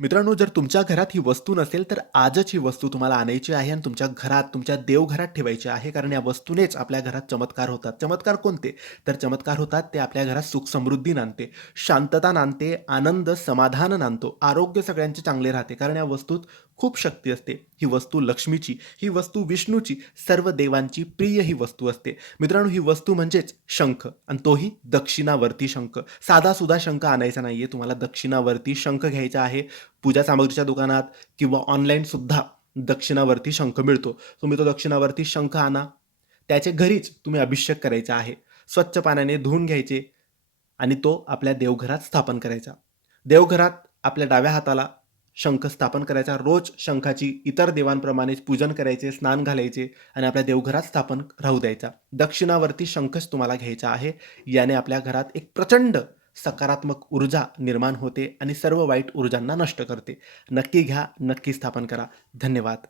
मित्रांनो जर तुमच्या घरात ही वस्तू नसेल तर आजच ही वस्तू तुम्हाला आणायची आहे आणि तुमच्या घरात तुमच्या देवघरात ठेवायची आहे कारण या वस्तूनेच आपल्या घरात चमत्कार होतात. चमत्कार कोणते? तर चमत्कार होतात ते आपल्या घरात सुख समृद्धी नांदते शांतता नांदते आनंद समाधान नांदतो आरोग्य सगळ्यांचे चांगले राहते कारण या वस्तूत खूप शक्ती असते. ही वस्तू लक्ष्मीची ही वस्तू विष्णूची सर्व देवांची प्रिय ही वस्तू असते. मित्रांनो ही वस्तू म्हणजेच शंख आणि तोही दक्षिणावर्ती शंख. साधा सुद्धा शंख आणायचा नाहीये तुम्हाला दक्षिणावर्ती शंख घ्यायचा आहे पूजा सामग्रीच्या दुकानात किंवा ऑनलाईनसुद्धा सुद्धा शंख मिळतो. तुम्ही तो दक्षिणावरती शंख आणा. त्याचे घरीच तुम्ही अभिषेक करायचा आहे. स्वच्छ पाण्याने धुवून घ्यायचे आणि तो आपल्या देवघरात स्थापन करायचा. देवघरात आपल्या डाव्या हाताला शंख स्थापन करायचा. रोज शंखाची इतर देवांप्रमाणेच पूजन करायचे स्नान घालायचे आणि आपल्या देवघरात स्थापन राहू द्यायचा. दक्षिणावरती शंखच तुम्हाला घ्यायचा आहे. याने आपल्या घरात एक प्रचंड सकारात्मक ऊर्जा निर्माण होते आणि सर्व वाईट ऊर्जांना नष्ट करते. नक्की घ्या नक्की स्थापन करा. धन्यवाद.